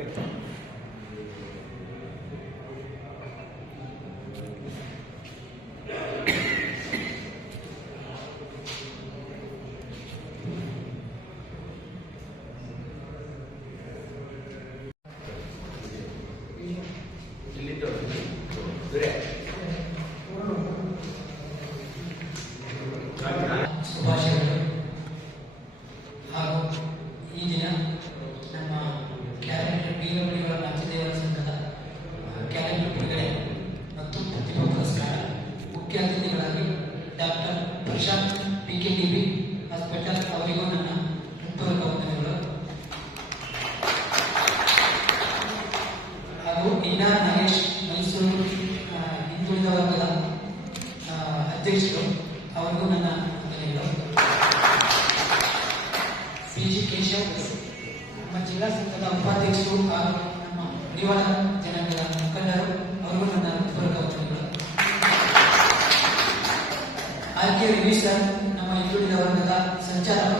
Take care. ಹಿಂದುಳಿದ ವರ್ಗದ ಅಧ್ಯಕ್ಷರು, ಅವರಿಗೂ ನನ್ನ ವಂದನೆಗಳು ಸಿ ಜಿ ಕೇಶವ್ ನಮ್ಮ ಜಿಲ್ಲಾ ಸಂಘದ ಉಪಾಧ್ಯಕ್ಷರು ಹಾಗೂ ನಮ್ಮ ಮಡಿವಾಳ ಜನಾಂಗದ ಮುಖಂಡರು, ಅವರಿಗೂ ನನ್ನ ಹೃತ್ಪೂರ್ವಕ ವಂದನೆಗಳು. ಆರ್ ಕೆ ರವಿ ನಮ್ಮ ಹಿಂದುಳಿದ ವರ್ಗದ ಸಂಚಾಲಕರು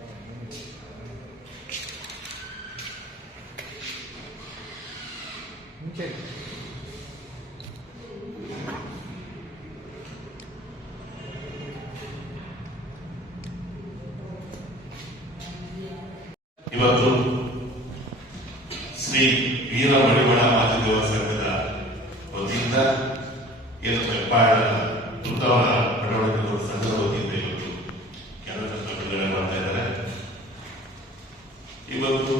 ಮುಂಚೆ ಇರಿ. ಇವತ್ತು ಶ್ರೀ ವೀರ ಮಡಿವಾಳ ಮಾತೃದೇವ ಸಂಘದ ವತಿಯಿಂದ ಏನು ಹೆಬ್ಬಾಳ ವೃಂದಾವನ ಬಡವಣಿಗೆ ಸಂಘದ ವತಿಯಿಂದ ಇವತ್ತು ಕೆಲಸ ಬಿಡುಗಡೆ ಮಾಡ್ತಾ ಇದ್ದಾರೆ ಇವತ್ತು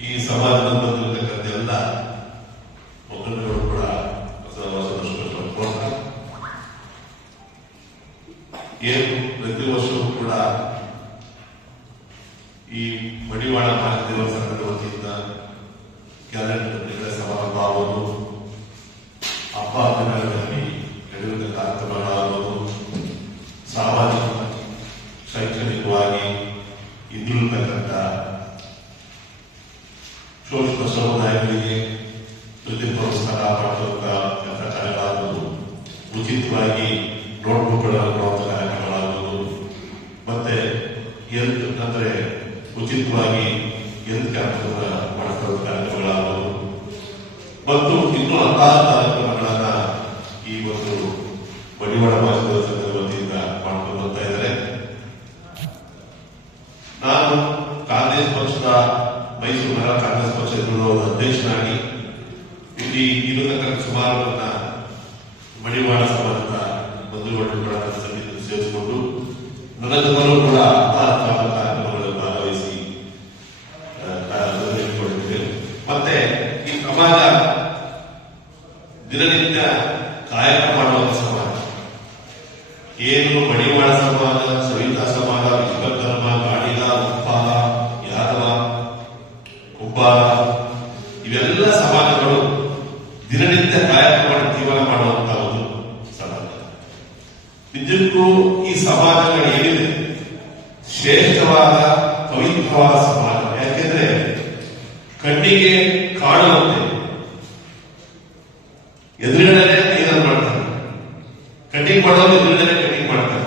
ಈ ಸಮಾಜದಲ್ಲಿ ಬಂದಿರತಕ್ಕಂಥ ಎಲ್ಲ ಒಕ್ಕಲಿಗರು ಕೂಡ ಹೊಸ ಹೊಸ ವರ್ಷವನ್ನು ಕೊಡ್ತಾ ಏನು ಪ್ರತಿ ವರ್ಷವೂ ಕೂಡ ಈ ಮಡಿವಾಳ ಮಹಾದೇವ ದೇವಸ್ಥಾನದ ವತಿಯಿಂದ ಕ್ಯಾಲೆಂಡರ್ ಸಮಾರಂಭ ಆಗೋದು. ಹಬ್ಬ ಹರಿದಿನಗಳಲ್ಲಿ ನಡೆಯುವಂಥ ಕಾರ್ಯಕ್ರಮಗಳಾಗುವುದು ಸಾಮಾಜಿಕ, ಶೈಕ್ಷಣಿಕವಾಗಿ ಹಿಂದುಳಿತಕ್ಕಂಥ ಶೋಷಿತ ಸಮುದಾಯಗಳಿಗೆ ಪ್ರತಿ ಪ್ರೋತ್ಸಾಹ ಮಾಡುವಂತ ಕೆಲಸ ಕಾರ್ಯಗಳಾಗುವುದು ಉಚಿತವಾಗಿ ನೋಟ್ಬುಕ್ಗಳನ್ನು ಉಚಿತವಾಗಿ ಹೆಲ್ತ್ ಕಾರ್ಯಕ್ರಮ ಮಾಡ್ತಾ ಕಾರ್ಯಕ್ರಮಗಳಾಗಬಹುದು ಮತ್ತು ಇನ್ನೂ ಅಂತಹ ಕಾರ್ಯಕ್ರಮಗಳನ್ನ ಈ ಒಂದು ಮಡಿವಾಳ ಮಾಸಿಕ ಸಂಘದ ವತಿಯಿಂದ ಮಾಡ್ಕೊಂಡು ಬರ್ತಾ ಇದ್ದಾರೆ. ನಾನು ಕಾಂಗ್ರೆಸ್ ಪಕ್ಷದ ಮೈಸೂರು ನಗರ ಕಾಂಗ್ರೆಸ್ ಪಕ್ಷದ ಅಧ್ಯಕ್ಷನಾಗಿ ಇಲ್ಲಿ ಇರತಕ್ಕಂಥ ಸುಮಾರು ನನ್ನ ಮಡಿವಾಳ ಸಮಾಜದ ಬಂಧುಗಳನ್ನು ಸೇರಿಸಿಕೊಂಡು ಸೇರಿಸಿಕೊಂಡು ಜನರು ಕೂಡ ಹತ್ತಾರು ಕಾರ್ಯಕ್ರಮಗಳಲ್ಲಿ ಭಾಗವಹಿಸಿ ನಿರ್ವಹಿಸಿಕೊಂಡಿದ್ದೇವೆ ಮತ್ತೆ ಈ ಸಮಾಜ ದಿನನಿತ್ಯ ಕಾಯಕ ಮಾಡುವ ಸಮಾಜ ಏನು ಮಡಿವಾಳ ಸಮಾಜ ಸವಿತಾ ಸಮಾಜ ವಿಶ್ವಕರ್ಮ ಗಾಡಿಗ ಉಪ್ಪಾಲ ಯಾದವ ಕುಂಬಾರ ಇವೆಲ್ಲ ಸವಾಲುಗಳು ದಿನನಿತ್ಯ ಕಾಯಕ ಮಾಡಿ ಜೀವನ ಮಾಡುವಂತಹ ಒಂದು ಸಮಾಜ ನಿಜಕ್ಕೂ ಈ ಸಮಾಜಗಳು ಏನಿದೆ? ಶ್ರೇಷ್ಠವಾದ, ಪವಿತ್ರವಾದ ಸಮಾಜ ಯಾಕೆಂದ್ರೆ ಕಣ್ಣಿಗೆ ಕಾಣುವಂತೆ ಎದುರುಗಡೆ ಐದನ್ನು ಮಾಡ್ತಾರೆ? ಕಟಿಂಗ್ ಮಾಡೋದು ಎದುರುಗಡೆ ಕಟಿಂಗ್ ಮಾಡ್ತಾರೆ.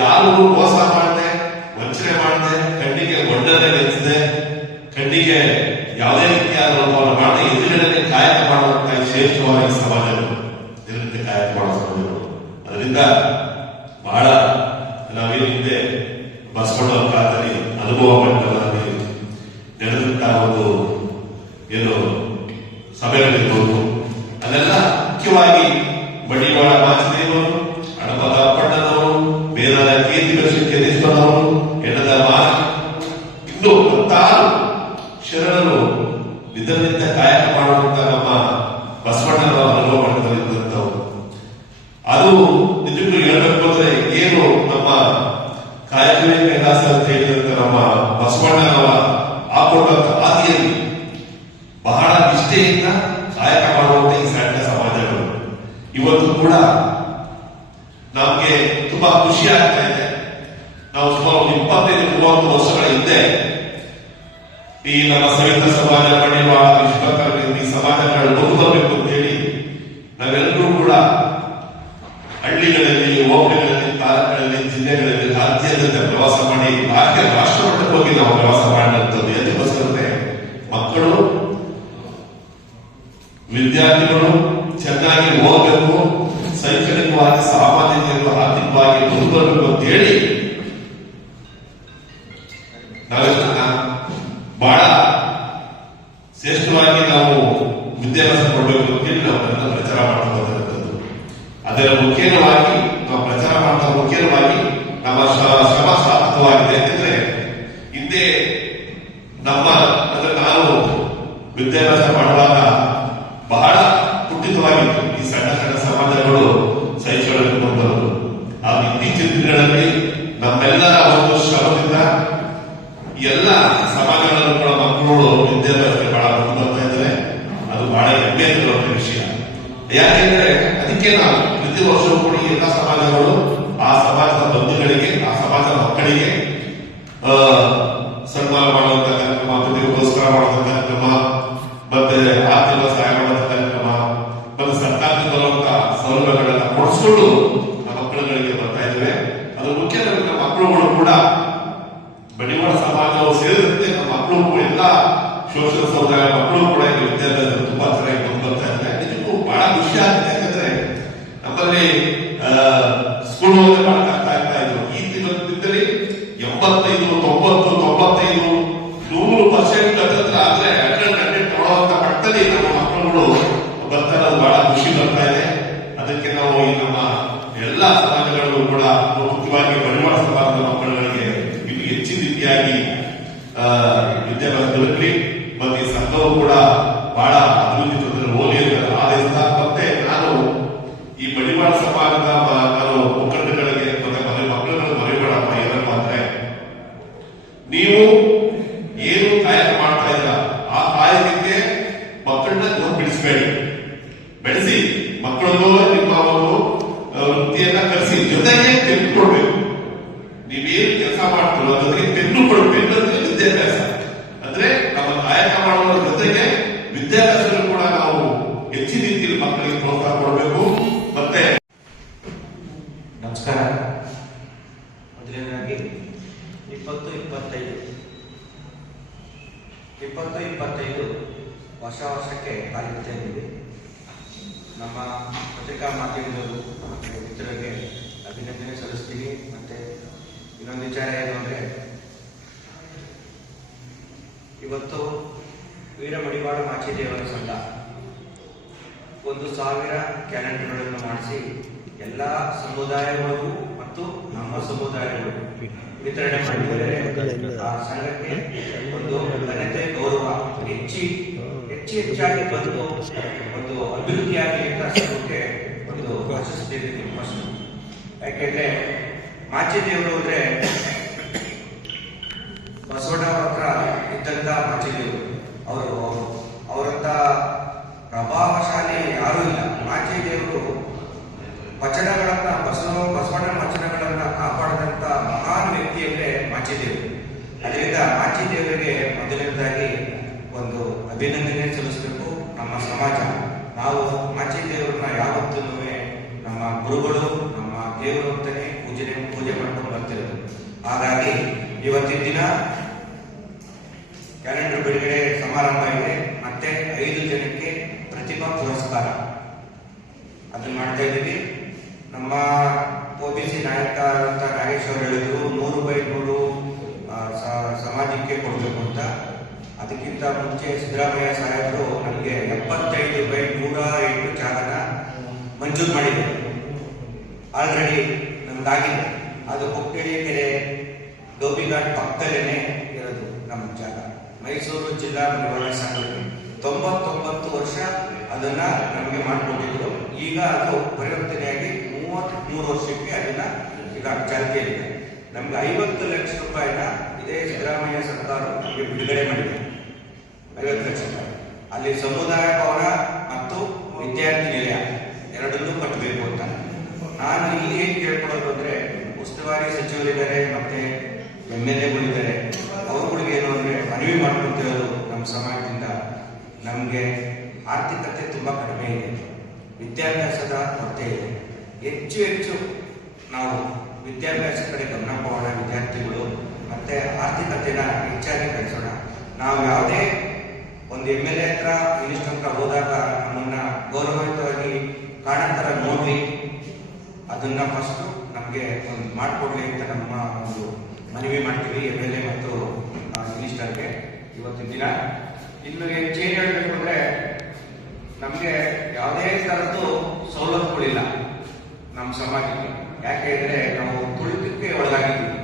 ಯಾರು ಮೋಸ ಮಾಡದೆ, ವಂಚನೆ ಮಾಡದೆ, ಕಣ್ಣಿಗೆ ಒಡ್ಡನೆ ನೆಚ್ಚಿದೆ ಕಣ್ಣಿಗೆ ಯಾವುದೇ ರೀತಿಯಾದ ಲೋಪವನ್ನು ಮಾಡದೆ ಎದುರುಗಡೆ ಕಾಯಕ ಮಾಡುವಂತಹ ಶ್ರೇಷ್ಠವಾದ ಸಮಾಜಗಳು ಎದುರಿನಲ್ಲಿ ಕಾಯಕ ಮಾಡುವ ಅದರಿಂದ ಬಹಳ ನಾವೇನು ಹಿಂದೆ ಬಸವಣ್ಣ ಕಾಲದಲ್ಲಿ ಅನುಭವ ಮಟ್ಟದಲ್ಲಿ ನಡೆದಂತಹ ಒಂದು ಏನು ಸಭೆಗಳಿರ್ಬೋದು. ಅದೆಲ್ಲ ಮುಖ್ಯವಾಗಿ ಬಂಡಿವಾಳ ಮಾಚಿದೇವರು ಹಣಪದ ಅಪ್ಪಣ್ಣನವರು ಬೇರೆ ಕೀರ್ತಿಗಳ ಜಗದೀಶ್ವರವರು ಎಣ್ಣದ ಮಾರ ಇನ್ನು ಹತ್ತಾರು ಇದರಿಂದ ಕಾಯಕ ಮಾಡುವಂತ ನಮ್ಮ ಬಸವಣ್ಣನವರ ಮಂಟಲದಲ್ಲಿದ್ದಂಥವ್ರು ಅದು ನಿಜಕ್ಕೂ ಹೇಳಬೇಕು ಅಂದ್ರೆ ಏನು ನಮ್ಮ ಕಾಯಕವೇ ಕೈಲಾಸ ಅಂತ ಹೇಳಿದಂತ ನಮ್ಮ ಬಸವಣ್ಣನವರ ಹಾಕೊಂಡಂತ ಹಾದಿಯಲ್ಲಿ ಬಹಳ ನಿಷ್ಠೆಯಿಂದ ಕಾಯಕ ಮಾಡುವಂತ ಈ ಸಣ್ಣ ಸಮಾಜಗಳು. ಇವತ್ತು ಕೂಡ ನಮಗೆ ತುಂಬಾ ಖುಷಿ ಆಗ್ತಾ ಇದೆ. ನಾವು ಸುಮಾರು ಇಪ್ಪತ್ತೈದು, ಮೂವತ್ತು ವರ್ಷಗಳ ಹಿಂದೆ ಈ ನಮ್ಮ ಸವಿತ ಸಮಾಜ ಪಡೆಯುವ ವಿಶ್ವಕರ್ಮ ಈ ಸಮಾಜಗಳು ಬರಬೇಕು ಅಂತ ಹೇಳಿ ನಾವೆಲ್ಲರೂ ಕೂಡ ಹಳ್ಳಿಗಳಲ್ಲಿ, ಹೋಬಳಿಗಳಲ್ಲಿ, ತಾಲೂಕುಗಳಲ್ಲಿ, ಜಿಲ್ಲೆಗಳಲ್ಲಿ ರಾಜ್ಯಾದ್ಯಂತ ಪ್ರವಾಸ ಮಾಡಿ ರಾಷ್ಟ್ರ ಮಟ್ಟಕ್ಕೆ ಹೋಗಿ ನಾವು ಪ್ರವಾಸ ಮಾಡಿದಂಥದ್ದು ಶ್ರಮ ಅಂದ್ರೆ ಹಿಂದೆ ನಮ್ಮ ಅಂದ್ರೆ ನಾನು ವಿದ್ಯಾಭ್ಯಾಸ ಮಾಡುವಾಗ ಬಹಳ ಕುಟಿತವಾಗಿತ್ತು ಈ ಸಣ್ಣ ಸಣ್ಣ ಸಮಾಜಗಳು ಶೈಕ್ಷಣಿಕ ಬಂದರು ಆ ಇತ್ತೀಚಿನ ದಿನಗಳಲ್ಲಿ ನಮ್ಮೆಲ್ಲರ ಒಂದು ಶ್ರಮದಿಂದ ಎಲ್ಲ ಸಮಾಜಗಳಲ್ಲೂ ಕೂಡ ಮಕ್ಕಳು ವಿದ್ಯಾಭ್ಯಾಸಕ್ಕೆ ಬಹಳ ಮುಂದೆ ಬರ್ತಾ ಅದು ಬಹಳ ಹೆಮ್ಮೆ ವಿಷಯ. ಯಾಕೆಂದ್ರೆ ಅದಕ್ಕೆ ನಾವು ಪ್ರತಿ ವರ್ಷವೂ ಕೂಡ ಎಲ್ಲ ಸಮಾಜಗಳು ಆ ಸಮಾಜದ ಬಂಧುಗಳಿಗೆ, ಆ ಸಮಾಜದ ಮಕ್ಕಳಿಗೆ ಸನ್ಮಾನ ಮಾಡುವಂತ ಕಾರ್ಯಕ್ರಮ ಪ್ರತಿಗೋಸ್ಕರ ಮಾಡುವಂತ ಕಾರ್ಯಕ್ರಮ, ಮತ್ತೆ ಆರ್ಥಿಕ ಸಹಾಯ ಮಾಡುವಂತ ಕಾರ್ಯಕ್ರಮ, ಮತ್ತೆ ಸರ್ಕಾರದಿಂದ ಬರುವಂತ ಸೌಲಭ್ಯಗಳನ್ನ ಕೊಡಿಸ್ಕೊಂಡು ಮಕ್ಕಳುಗಳಿಗೆ ಬರ್ತಾ ಇದ್ದೇವೆ. ಅದು ಮುಖ್ಯ ನಮ್ಮ ಮಕ್ಕಳುಗಳು ಕೂಡ ಬಡಿವಾಳ ಸಮಾಜವು ಸೇರಿದಂತೆ ನಮ್ಮ ಮಕ್ಕಳು ಎಲ್ಲ ಶೋಷಣ ಸಮುದಾಯ ಮಕ್ಕಳು ಕೂಡ ವಿದ್ಯಾಭ್ಯಾಸ ತುಂಬಾ ವಿದ್ಯಾಭ್ಯಾಸ ದೊರಕಲಿ ಮತ್ತೆ ಈ ಸಂಘವು ಕೂಡ ಬಹಳ ಅಭಿವೃದ್ಧಿ ಪಥದಲ್ಲಿ ಹೋಗಲಿ ಅಂತ ಆದೇಶ ಮತ್ತೆ ನಾನು ಈ ಬಡಿವಾಳ ಸಮಾಜದ ಮುಖಂಡಗಳಿಗೆ ಮತ್ತೆ ಮನೆ ಮಕ್ಕಳುಗಳು ಮರಿಬೇಡಪ್ಪ ಏನಪ್ಪ ಅಂದ್ರೆ ನೀವು ಏನು ಕಾಯಕ ಮಾಡ್ತಾ ಇದ್ರ ಆ ಕಾಯಕಕ್ಕೆ ಮಕ್ಕಳನ್ನ ನೀವು ಬಿಡಿಸಬೇಡಿ. ಬೆಳೆಸಿ, ಮಕ್ಕಳನ್ನು ನಿಮ್ಮ ಒಂದು ವೃತ್ತಿಯನ್ನ ಕರೆಸಿ ಜೊತೆಗೆ ತೆಗೆದುಕೊಡ್ಬೇಕು ನೀವೇನು ಕೆಲಸ ಮಾಡ್ತೀರೋ, ಜೊತೆಗೆ ತೆಗೆದುಕೊಡ್ಬೇಕು ಅಂತ ವಿದ್ಯಾಭ್ಯಾಸ ಕಾಯಕ ಮಾಡುವ ಜೊತೆಗೆ ವಿದ್ಯಾಭ್ಯಾಸಗಳು ಕೂಡ ನಾವು ಹೆಚ್ಚಿನ ರೀತಿಯಲ್ಲಿ ಮಕ್ಕಳಿಗೆ ಪ್ರೋತ್ಸಾಹ ಕೊಡಬೇಕು. ಮತ್ತೆ ನಮಸ್ಕಾರ. ಮೊದಲನೇದಾಗಿ, ಇಪ್ಪತ್ತು ಇಪ್ಪತ್ತು ಇಪ್ಪತ್ತೈದು. ಇಪ್ಪತ್ತು ಇಪ್ಪತ್ತೈದು ವರ್ಷ ವರ್ಷಕ್ಕೆ ಕಾಲಿಡ್ತಾ ನಮ್ಮ ಪತ್ರಿಕಾ ಮಾಧ್ಯಮದವರು ಮತ್ತು ಮಿತ್ರರಿಗೆ ಅಭಿನಂದನೆ ಸಲ್ಲಿಸ್ತೀವಿ ಮತ್ತು ಇನ್ನೊಂದು ವಿಚಾರ ಏನು ಅಂದರೆ ಇವತ್ತು ವೀರ ವೀರಮಡಿವಾಳ ಮಾಚಿದೇವರ ಸಂಘ ಒಂದು ಸಾವಿರ ಕ್ಯಾಲೆಂಡರ್ಗಳನ್ನು ಮಾಡಿಸಿ ಎಲ್ಲ ಸಮುದಾಯಗಳಿಗೂ ಮತ್ತು ನಮ್ಮ ಸಮುದಾಯಗಳು ವಿತರಣೆ ಮಾಡಿದ್ದಾರೆ. ಆ ಸಂಘಕ್ಕೆ ಒಂದು ಘನತೆ, ಗೌರವ ಹೆಚ್ಚಿ, ಹೆಚ್ಚು ಹೆಚ್ಚಾಗಿ ಬಂದು ಒಂದು ಅಭಿವೃದ್ಧಿಯಾಗಲಿ ಅಂತ ಸಂಘಕ್ಕೆ ಒಂದು ಆಶಿಸ್ತಿದ್ದೀನಿ ಫಸ್ಟ್ ಯಾಕೆಂದ್ರೆ ಮಾಚಿದೇವರು ಅಂದ್ರೆ ಬಸವಣ್ಣವ್ರ ಹತ್ರ ಇದ್ದಂತ ಮಾಚಿದೇವರು ಅವರು ಅವರಂತ ಪ್ರಭಾವಶಾಲಿ ಯಾರೂ ಇಲ್ಲ. ಮಾಚಿದೇವರು ವಚನಗಳನ್ನ, ಬಸವ, ಬಸವಣ್ಣ ವಚನಗಳನ್ನ ಕಾಪಾಡಿದಂತ ಮಹಾನ್ ವ್ಯಕ್ತಿ ಅಂದ್ರೆ ಮಾಚಿದೇವರು ಅದರಿಂದ ಮಾಚಿದೇವರಿಗೆ ಮೊದಲನೇದಾಗಿ ಒಂದು ಅಭಿನಂದನೆ ಸಲ್ಲಿಸಬೇಕು ನಮ್ಮ ಸಮಾಜ. ನಾವು ಮಾಚಿದೇವರನ್ನ ಯಾವತ್ತೂ ನಮ್ಮ ಗುರುಗಳು, ನಮ್ಮ ದೇವರು ಅಂತಾನೆ ಪೂಜನೆ, ಪೂಜೆ ಮಾಡ್ಕೊಂಡು ಬರ್ತಿರೋದು. ಹಾಗಾಗಿ ಇವತ್ತಿನ ದಿನ ಕ್ಯಾಲೆಂಡರ್ ಬಿಡುಗಡೆ ಸಮಾರಂಭ ಇದೆ. ಮತ್ತೆ ಐದು ಜನಕ್ಕೆ ಪ್ರತಿಭಾ ಪುರಸ್ಕಾರ. ಅದನ್ನ ಮಾಡ್ತಾ ಇದ್ದೀವಿ. ನಮ್ಮ ಒ ಬಿ ಸಿ ನಾಯಕ ಅಂತ ನಾಗೇಶ್ ಅವರು ಹೇಳಿದ್ರು ನೂರು ಬೈ ನೂರು ಸಮಾಜಕ್ಕೆ ಕೊಡಬೇಕು ಅಂತ. ಅದಕ್ಕಿಂತ ಮುಂಚೆ ಸಿದ್ದರಾಮಯ್ಯ ಸಾಹೇಬರು ನಮಗೆ ಎಪ್ಪತ್ತೈದು ಬೈ ನೂರ ಎಂಟು ಜಾಗನ ಮಂಜೂರು ಮಾಡಿದ್ದಾರೆ ಆಲ್ರೆಡಿ ನಮ್ದಾಗಿದೆ. ಅದು ಕೊಕ್ಕೇಳಿ ಕೆರೆ ಡೋಬಿಘಾಟ್ ಪಕ್ಕದಲ್ಲೇ ಇರೋದು ನಮ್ಮ ಜಾಗ. ಮೈಸೂರು ಜಿಲ್ಲಾ ನಿರ್ವಹಣಾ ಸಂಘಕ್ಕೆ ತೊಂಬತ್ತೊಂಬತ್ತು ವರ್ಷ ಅದನ್ನ ನಮಗೆ ಮಾಡಿಕೊಂಡಿದ್ರು ಈಗ ಅದು ಪರಿವರ್ತನೆಯಾಗಿ ಮೂವತ್ತ್ ಮೂರು ವರ್ಷಕ್ಕೆ ಅದನ್ನ ಈಗ ಚಾಲ್ತಿಯಲ್ಲಿದೆ ನಮ್ಗೆ ಐವತ್ತು ಲಕ್ಷ ರೂಪಾಯಿನ ಇದೇ ಸಿದ್ದರಾಮಯ್ಯ ಸರ್ಕಾರ ನಮಗೆ ಬಿಡುಗಡೆ ಮಾಡಿದೆ. ಐವತ್ತು ಲಕ್ಷ ರೂಪಾಯಿ. ಅಲ್ಲಿ ಸಮುದಾಯ ಭವನ ಮತ್ತು ವಿದ್ಯಾರ್ಥಿ ನಿಲಯ ಎರಡನ್ನೂ ಕಟ್ಟಬೇಕು ಅಂತ. ನಾನು ಇಲ್ಲಿ ಏನ್ ಕೇಳ್ಕೊಳ್ಳೋದು ಅಂದ್ರೆ ಉಸ್ತುವಾರಿ ಸಚಿವರಿದ್ದಾರೆ, ಮತ್ತೆ ಎಂ ಎಲ್ ಎಗಳಿದ್ದಾರೆ ಅವ್ರುಗಳಿಗೆ ಏನು ಅಂದ್ರೆ ಮನವಿ ಮಾಡ್ಕೊತಿರೋದು ನಮ್ಮ ಸಮಾಜದಿಂದ ನಮಗೆ ಆರ್ಥಿಕತೆ ತುಂಬ ಕಡಿಮೆ ಇದೆ. ವಿದ್ಯಾಭ್ಯಾಸದ ಕೊರತೆ ಇದೆ. ಹೆಚ್ಚು ಹೆಚ್ಚು ನಾವು ವಿದ್ಯಾಭ್ಯಾಸ ಕಡೆ ಗಮನ ಕೊಡೋಣ, ವಿದ್ಯಾರ್ಥಿಗಳು, ಮತ್ತೆ ಆರ್ಥಿಕತೆನ ಹೆಚ್ಚಾಗಿ ಬೆಳೆಸೋಣ. ನಾವು ಯಾವುದೇ ಒಂದು ಎಂ ಎಲ್ ಎ ಹತ್ರ ಮಿನಿಸ್ಟರ್ ಹತ್ರ ಹೋದಾಗ ನಮ್ಮನ್ನ ಗೌರವಯುತವಾಗಿ ಕಾಣಂತರ ನೋಡಿ ಅದನ್ನ ಫಸ್ಟ್ ನಮಗೆ ಒಂದು ಮಾಡಿಕೊಡ್ಲಿ ಅಂತ ನಮ್ಮ ಒಂದು ಮನವಿ ಮಾಡ್ತೀವಿ ಎಂ ಎಲ್ ಎ ಮತ್ತು ಮಿನಿಸ್ಟರ್ಗೆ ಇವತ್ತಿನ ದಿನ ಇನ್ನು ಏನು ಚೇಂಜ್ ಹೇಳಬೇಕು ಅಂದ್ರೆ ನಮಗೆ ಯಾವುದೇ ತರದ್ದು ಸವಲತ್ತುಗಳಿಲ್ಲ ನಮ್ಮ ಸಮಾಜಕ್ಕೆ. ಯಾಕೆ ಅಂದ್ರೆ ನಾವು ತುಳಿತಕ್ಕೆ ಒಳಗಾಗಿದ್ದೀವಿ.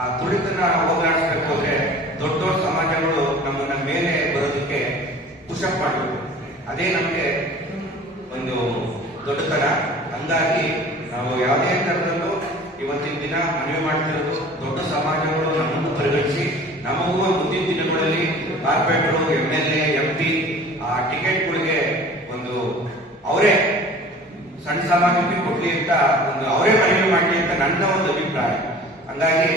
ಆ ತುಳಿತನ ಹೋಗಲಾಡಿಸ್ಬೇಕು ಅಂದ್ರೆ ದೊಡ್ಡ ದೊಡ್ಡ ಸಮಾಜಗಳು ನಮ್ಮನ್ನ ಮೇಲೆ ಬರೋದಕ್ಕೆ ಪುಷಪ್ ಮಾಡಬೇಕು. ಅದೇ ನಮಗೆ ಒಂದು ದೊಡ್ಡತನ. ಹಂಗಾಗಿ ನಾವು ಯಾವುದೇ ತರದಲ್ಲೂ ಇವತ್ತಿನ ದಿನ ಮನವಿ ಮಾಡ್ತಿರೋದು ದೊಡ್ಡ ಸಮಾಜಗಳು ನಮ್ಮನ್ನು ಪರಿಗಣಿಸಿ ನಮಗೂ ಮುಂದಿನ ದಿನಗಳಲ್ಲಿ corporator M L A M P ಆ ಟಿಕೆಟ್ಗಳಿಗೆ ಒಂದು ಅವರೇ ಸಣ್ಣ ಸಮಾಜಕ್ಕೆ ಕೊಡ್ಲಿ ಅಂತ ಒಂದು ಅವರೇ ಮನವಿ ಮಾಡಲಿ ಅಂತ ನನ್ನ ಒಂದು ಅಭಿಪ್ರಾಯ. ಹಂಗಾಗಿ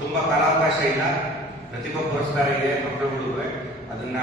ತುಂಬಾ ಕಾಲಾವಕಾಶ ಇಲ್ಲ. ಪ್ರತಿಭಾ ಪುರಸ್ಕಾರ ಇದೆ ಮಕ್ಕಳುಗಳು ಅದನ್ನ